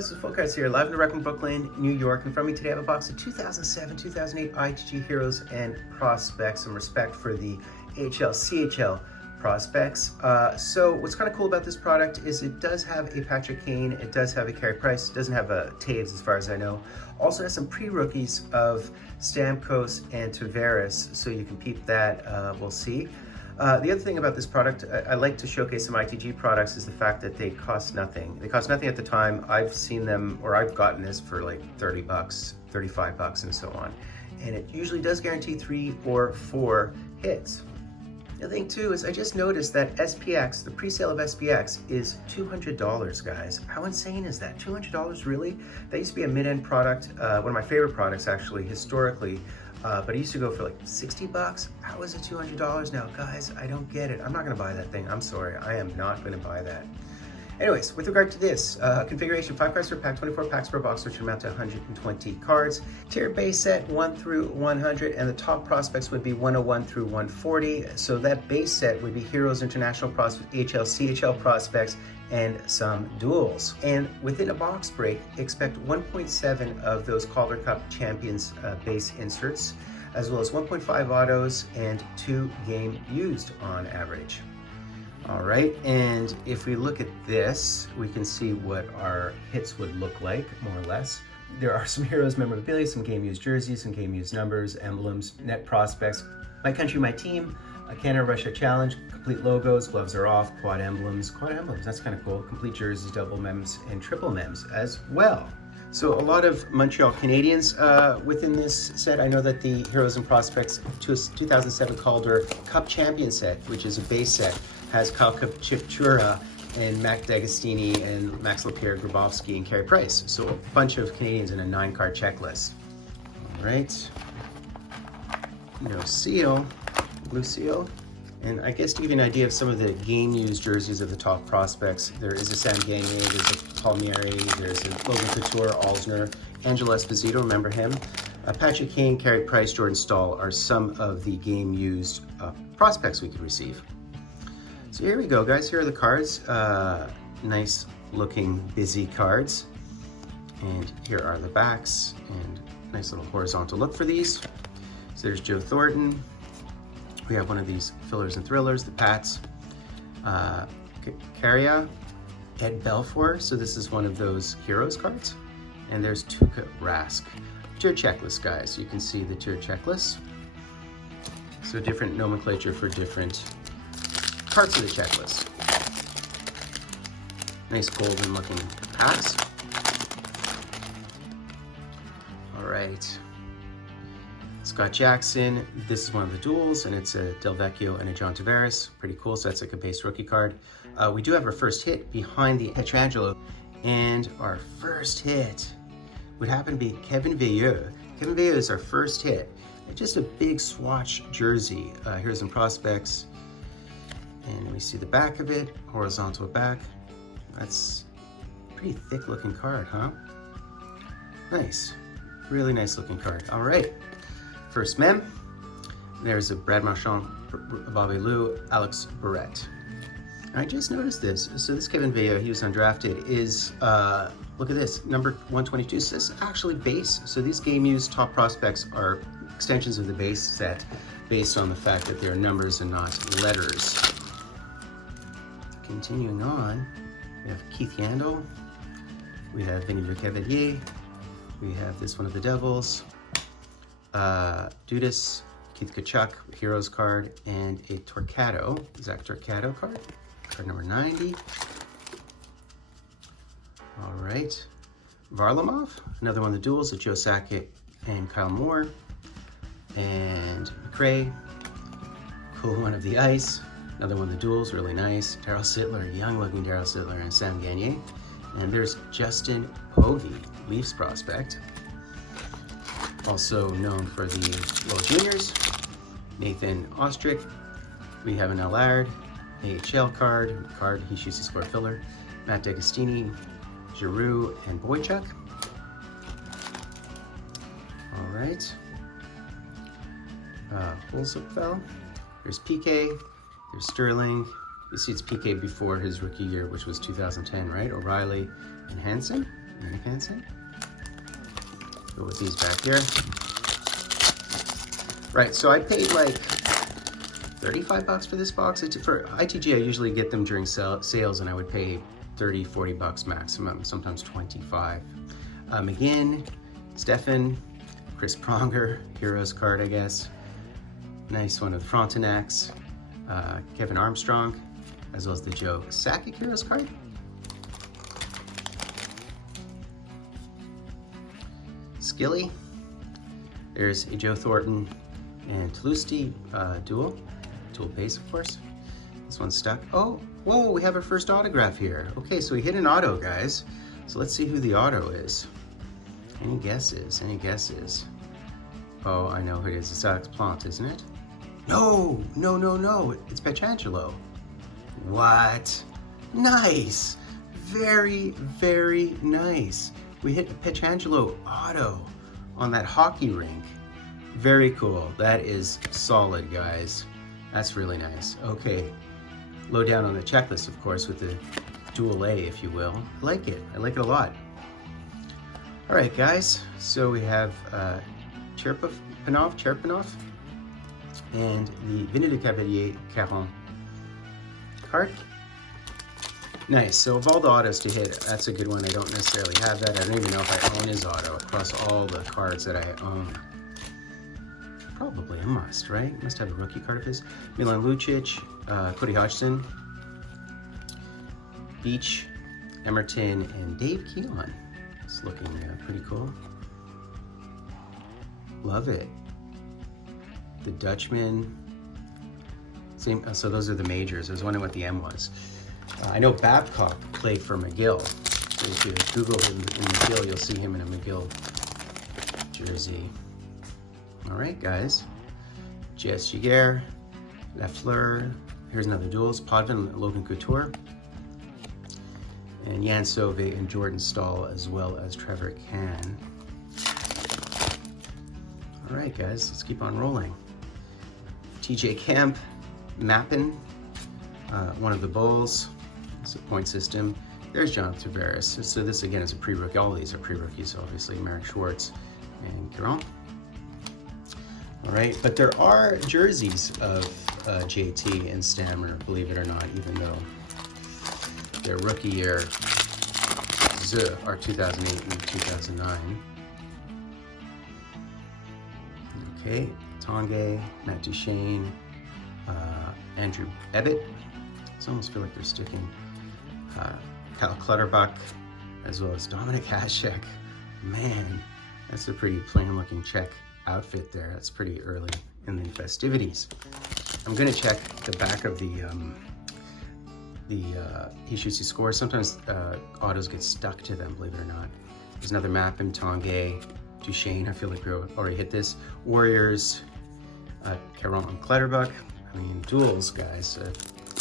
guys, it's Full Cards here, live in the Rec in Brooklyn, New York. In front of me today I have a box of 2007, 2008 ITG Heroes and Prospects. Some respect for the AHL, CHL Prospects. So what's kind of cool about this product is it does have a Patrick Kane, it does have a Carey Price, it doesn't have a Taves as far as I know. Also has some pre-rookies of Stamkos and Tavares, so you can peep that, we'll see. The other thing about this product, I like to showcase some ITG products, is the fact that they cost nothing. They cost nothing at the time. I've seen them, or I've gotten this for like 30 bucks, 35 bucks and so on. And it usually does guarantee 3 or 4 hits. The other thing too is I just noticed that SPX, the pre-sale of SPX is $200, guys. How insane is that? $200 really? That used to be a mid-end product, one of my favorite products actually, historically. But it used to go for like 60 bucks. How is it $200 now? Guys, I don't get it. I'm not gonna buy that thing. I'm sorry, I am not gonna buy that. Anyways, with regard to this, configuration, 5 cards per pack, 24 packs per box, which amount to 120 cards. Tier base set 1 through 100, and the top prospects would be 101 through 140. So that base set would be Heroes, International Prospects, AHL, CHL Prospects, and some duels. And within a box break, expect 1.7 of those Calder Cup Champions base inserts, as well as 1.5 autos and 2 game used on average. All right, and if we look at this, we can see what our hits would look like, more or less. There are some Heroes memorabilia, some game used jerseys, some game used numbers, emblems, net prospects, my country, my team, Canada, Russia challenge, complete logos, gloves are off, quad emblems, that's kind of cool, complete jerseys, double mems, and triple mems as well. So a lot of Montreal Canadiens within this set. I know that the Heroes and Prospects 2007 Calder Cup Champion set, which is a base set, has Kyle Chipchura and Mac D'Agostini and Max Lapierre, Grabovski, and Carey Price. So a bunch of Canadians in a 9-card checklist. All right. No seal, blue seal. And I guess to give you an idea of some of the game-used jerseys of the top prospects, there is a Sam Gagner, there's a Palmieri, there's a Logan Couture, Alzner, Angelo Esposito, remember him? Patrick Kane, Carey Price, Jordan Staal are some of the game-used prospects we could receive. So here we go, guys. Here are the cards. Nice looking, busy cards. And here are the backs, and nice little horizontal look for these. So there's Joe Thornton. We have one of these fillers and thrillers, the Pats. Carrier, Ed Belfour. So this is one of those Heroes cards. And there's Tuukka Rask. Tier checklist, guys. You can see the tier checklist. So different nomenclature for different parts of the checklist. Nice golden looking packs. All right. Scott Jackson, this is one of the duels, and it's a Del Vecchio and a John Tavares. Pretty cool, so that's like a base rookie card. We do have our first hit behind the Pietrangelo, and our first hit would happen to be Keven Veilleux. Keven Veilleux is our first hit. Just a big swatch jersey. Here's some prospects. And we see the back of it, horizontal back. That's a pretty thick looking card, huh? Nice, really nice looking card. All right, first mem. There's a Brad Marchand, Bobby Lou, Alex Barrett. I just noticed this. So this Keven Veilleux, he was undrafted, is, look at this, number 122. So this is actually base. So these game used top prospects are extensions of the base set based on the fact that they're numbers and not letters. Continuing on, we have Keith Yandel, we have Vinny Lecavalier, we have this one of the Devils, Dudas, Keith Tkachuk, Heroes card, and a Torquato, Zach Torquato card number 90. All right, Varlamov, another one of the duels of Joe Sakic and Kyle Moore, and McRae, cool one of the ice. Another one of the duels, really nice. Daryl Sittler, young-looking Daryl Sittler, and Sam Gagner. And there's Justin Pogge, Leafs prospect. Also known for the World Juniors. Nathan Ostrich. We have an Allard, AHL card, he shoots a square filler. Matt D'Agostini, Giroux, and Boychuk. All right. Holzapfel. There's PK. There's Sterling. You see it's PK before his rookie year, which was 2010, right? O'Reilly and Hansen. Anakansen. Go with these back here. Right, so I paid like 35 bucks for this box. For ITG, I usually get them during sales, and I would pay 30, 40 bucks maximum, sometimes 25. McGinn, Stefan, Chris Pronger, Heroes card, I guess. Nice one of Frontenacs, Kevin Armstrong, as well as the Joe Sakic Heroes card. Gillies. There's a Joe Thornton and Tlusty dual base, of course. This one's stuck. Oh, whoa, we have our first autograph here. Okay, so we hit an auto, guys. So let's see who the auto is. Any guesses? Any guesses? Oh, I know who it is. It's Alex Plante, isn't it? No, no, no, no. It's Pietrangelo. What? Nice. Very, very nice. We hit a Pietrangelo auto on that hockey rink. Very cool. That is solid, guys. That's really nice. Okay, low down on the checklist, of course, with the dual A, if you will. I like it. I like it a lot. All right, guys. So we have Cherpanov, and the Vinny de Cavalier Caron card. Nice. So of all the autos to hit, that's a good one. I don't necessarily have that. I don't even know if I own his auto across all the cards that I own. Probably a must, right? Must have a rookie card of his. Milan Lucic, Cody Hodgson, Beach, Emerton, and Dave Keelan. It's looking pretty cool. Love it. The Dutchman. Same. So those are the majors. I was wondering what the M was. I know Babcock played for McGill. So if you Google him in McGill, you'll see him in a McGill jersey. All right, guys. J.S. Giguère, Lafleur. Here's another duels. Potvin, Logan Couture. And Jancevski and Jordan Staal, as well as Trevor Can. All right, guys, let's keep on rolling. TJ Kemp, Mappin, one of the Bulls. It's a point system. There's John Tavares. So this, again, is a pre-rookie. All these are pre-rookies, obviously. Marek Schwartz and Caron. All right, but there are jerseys of JT and Stammer, believe it or not, even though their rookie year are 2008 and 2009. Okay, Tanguay, Matt Duchene, Andrew Ebbett. It's almost feel like they're sticking. Kyle Clutterbuck, as well as Dominic Hasek. Man, that's a pretty plain-looking Czech outfit there. That's pretty early in the festivities. I'm gonna check the back of the he shoots, he scores. Sometimes autos get stuck to them, believe it or not. There's another map in Tanguay, Duchene. I feel like we already hit this. Warriors, Caron and Clutterbuck. I mean, duels, guys.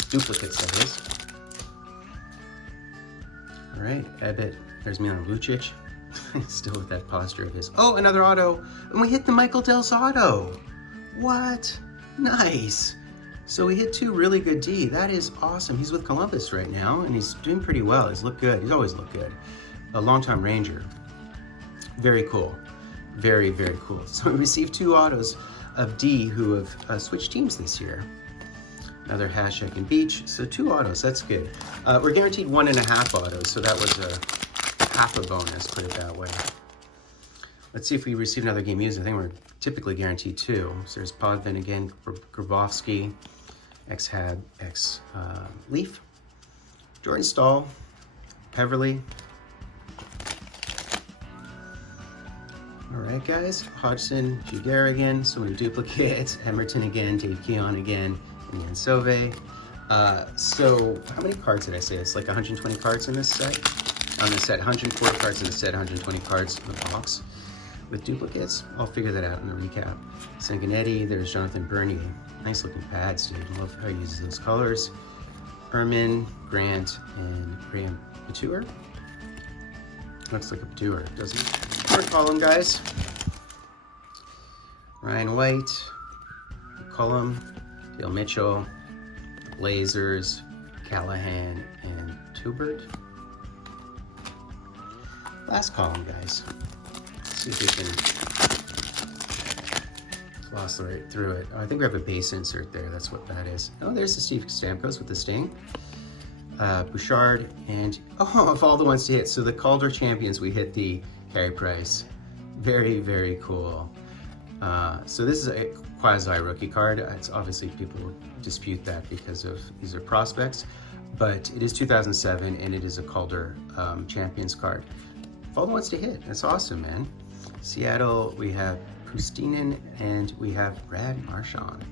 Duplicates, that is. All right, Ebbett. There's Milan Lucic. Still with that posture of his. Oh, another auto. And we hit the Michael Dell's auto. What? Nice. So we hit two really good D. That is awesome. He's with Columbus right now, and he's doing pretty well. He's looked good. He's always looked good. A longtime Ranger. Very cool. Very, very cool. So we received two autos of D who have switched teams this year. Another Hasek and Beach. So two autos. That's good. We're guaranteed 1.5 autos, so that was half a bonus, put it that way. Let's see if we receive another game used. I think we're typically guaranteed 2. So there's Potvin again, Grabovski, ex-Hab, ex-Leaf, Jordan Staal, Peverly. All right, guys. Hodgson, Giguère again, so many duplicates. Emerton again, Dave Keon again, and Jancevski. So how many cards did I say? It's like 120 cards in this set. On the set, 140 cards in the set, 120 cards in the box with duplicates. I'll figure that out in the recap. Sanguinetti, there's Jonathan Bernier. Nice looking pads, dude. I love how he uses those colors. Ermin, Grant, and Graham Couture. Looks like a Couture, doesn't it? More column, guys. Ryan White, McCullum, Dale Mitchell, Blazers, Callahan, and Tubert. Last column, guys. Let's see if we can gloss right through it. Oh, I think we have a base insert there. That's what that is. Oh, there's the Steve Stamkos with the Sting. Bouchard, and of all the ones to hit, so the Calder champions, we hit the Carey Price. Very, very cool. So this is a quasi-rookie card. It's obviously people will dispute that because of these are prospects, but it is 2007 and it is a Calder champions card. Of all the ones to hit, that's awesome, man. Seattle, we have Pustinen and we have Brad Marchand.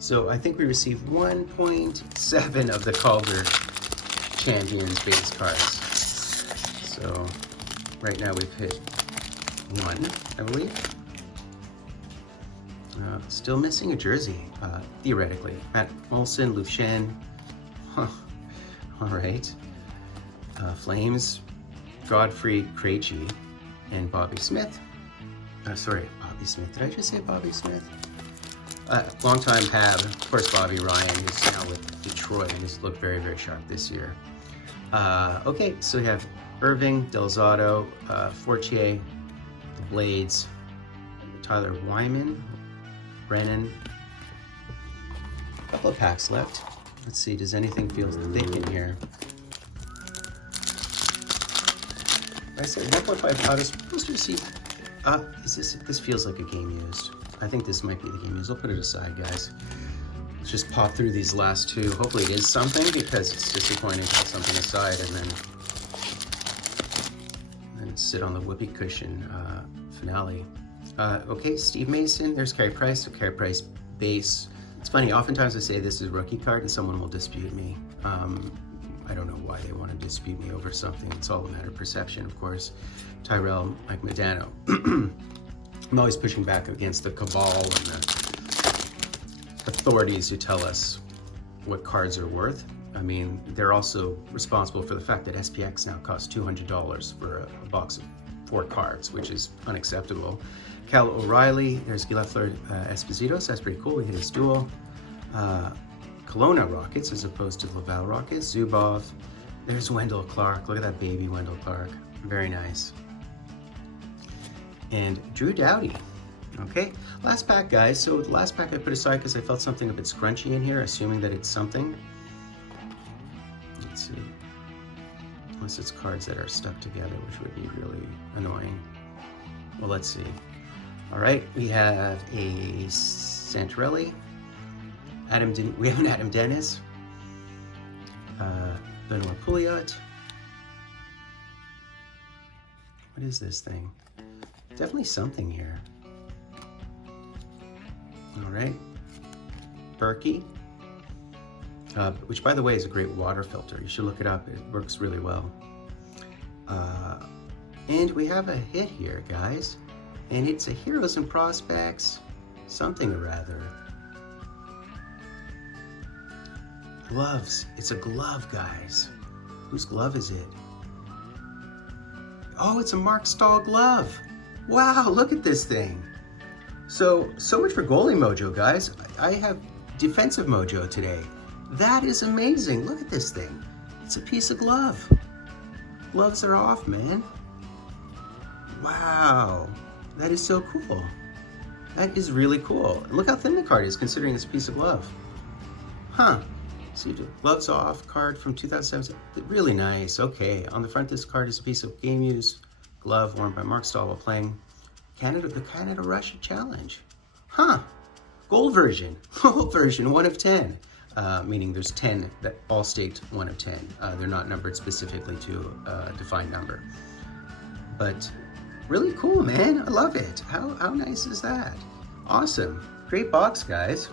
So I think we received 1.7 of the Calder champions base cards. So right now we've hit 1, I believe. Still missing a jersey, theoretically. Matt Olson, Lufshen. Huh. All right. Flames, Godfrey Krejci, and Bobby Smith. Sorry, Bobby Smith. Did I just say Bobby Smith? Longtime Hab, of course, Bobby Ryan, who's now with Detroit and has looked very, very sharp this year. Okay, so we have Irving, Delzato, Fortier, the Blades, Tyler Wyman, Brennan. A couple of packs left. Let's see, does anything feel thick in here? I said 1.5 autos. Supposed to receive. This feels like a game used. I think this might be the game used. I'll put it aside, guys. Let's just pop through these last two. Hopefully it is something, because it's disappointing to put something aside and then sit on the whoopee cushion finale. Okay, Steve Mason, there's Carey Price, so Carey Price base. It's funny, oftentimes I say this is a rookie card and someone will dispute me. I don't know why they want to dispute me over something. It's all a matter of perception, of course. Tyrell, Mike Modano. I'm always pushing back against the cabal and the authorities who tell us what cards are worth. I mean, they're also responsible for the fact that SPX now costs $200 for a box of 4 cards, which is unacceptable. Cal O'Reilly, there's Leffler, Esposito, so that's pretty cool. We hit his duel. Kelowna Rockets as opposed to Laval Rockets. Zubov, there's Wendell Clark. Look at that baby Wendell Clark. Very nice. And Drew Doughty. Okay, last pack, guys. So the last pack I put aside because I felt something a bit scrunchy in here, assuming that it's something. Let's see. Unless it's cards that are stuck together, which would be really annoying. Well, let's see. All right, we have a Santorelli. We have an Adam Dennis. Benoit Pouliot. What is this thing? Definitely something here. All right. Berkey. Which, by the way, is a great water filter. You should look it up. It works really well. And we have a hit here, guys. And it's a Heroes and Prospects something or rather. Gloves. It's a glove, guys. Whose glove is it? Oh, it's a Mark Staal glove. Wow, look at this thing. So much for goalie mojo, guys. I have defensive mojo today. That is amazing. Look at this thing. It's a piece of glove. Gloves are off, man. Wow. That is so cool. That is really cool. Look how thin the card is considering it's a piece of glove. Huh. See, gloves off card from 2007. Really nice. Okay. On the front, this card is a piece of game use glove worn by Mark Staal while playing the Canada-Russia Challenge. Huh. Gold version. Gold version, 1 of 10. Meaning there's 10 that all staked 1 of 10. They're not numbered specifically to a defined number. But really cool, man. I love it. How nice is that? Awesome. Great box, guys.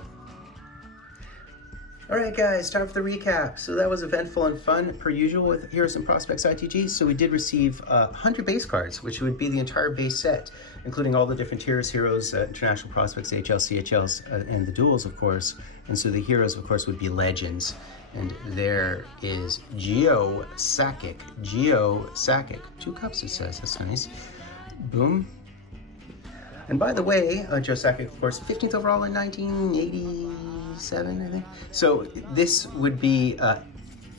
All right, guys, time for the recap. So that was eventful and fun, per usual, with Heroes and Prospects ITG. So we did receive 100 base cards, which would be the entire base set, including all the different tiers, Heroes, International Prospects, AHL, CHLs, and the duels, of course. And so the Heroes, of course, would be Legends. And there is Gio Sakic. 2 cups, it says. That's nice. Boom. And by the way, Joe Sakic, of course, 15th overall in 1987, I think. So this would be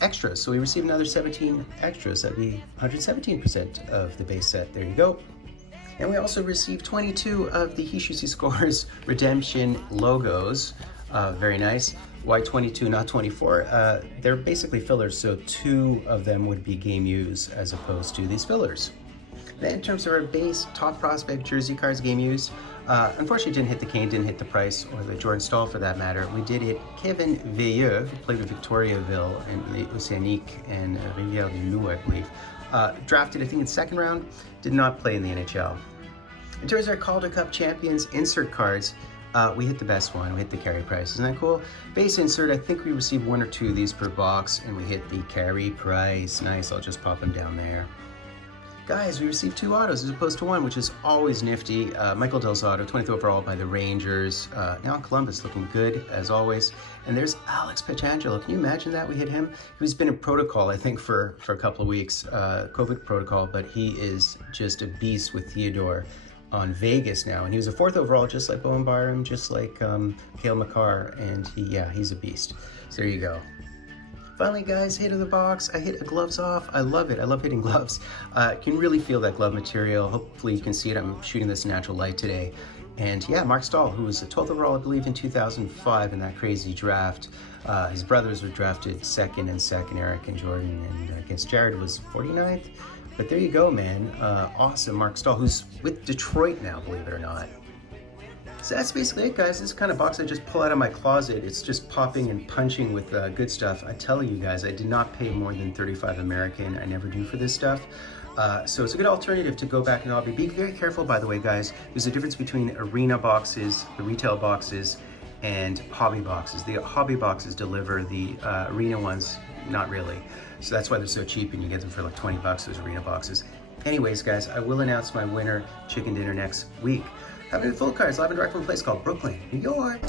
extras. So we received another 17 extras. That'd be 117% of the base set. There you go. And we also received 22 of the Hickey Scores Redemption logos. Very nice. Why 22, not 24? They're basically fillers, so 2 of them would be game use as opposed to these fillers. Then in terms of our base top prospect jersey cards game use, unfortunately didn't hit the Kane, didn't hit the Price, or the Jordan Staal for that matter. We did hit Keven Veilleux, who played with Victoriaville in the Océanique and Rivière du Loup, I believe. Drafted, I think, in second round, did not play in the NHL. In terms of our Calder Cup Champions insert cards, we hit the best one. We hit the Carey Price. Isn't that cool? Base insert, I think we received 1 or 2 of these per box, and we hit the Carey Price. Nice, I'll just pop them down there. Guys, we received 2 autos as opposed to 1, which is always nifty. Michael Del's auto, 20th overall by the Rangers. Now in Columbus, looking good as always. And there's Alex Pietrangelo. Can you imagine that we hit him? He's been in protocol, I think, for a couple of weeks, COVID protocol, but he is just a beast with Theodore on Vegas now. And he was a 4th overall, just like Bowen Byram, just like Cale Makar, and he's a beast. So there you go. Finally, guys, hit of the box. I hit a gloves off. I love it. I love hitting gloves. You can really feel that glove material. Hopefully you can see it. I'm shooting this in natural light today. And yeah, Mark Staal, who was a 12th overall, I believe, in 2005 in that crazy draft. His brothers were drafted second, Eric and Jordan, and I guess Jared was 49th. But there you go, man. Awesome, Mark Staal, who's with Detroit now, believe it or not. So that's basically it, guys. This kind of box I just pull out of my closet. It's just popping and punching with good stuff. I tell you guys, I did not pay more than $35 American. I never do for this stuff. So it's a good alternative to go back and hobby. Be very careful, by the way, guys. There's a difference between arena boxes, the retail boxes, and hobby boxes. The hobby boxes deliver, the arena ones, not really. So that's why they're so cheap, and you get them for like 20 bucks, those arena boxes. Anyways, guys, I will announce my winner chicken dinner next week. Having full cards live and direct from a place called Brooklyn, New York.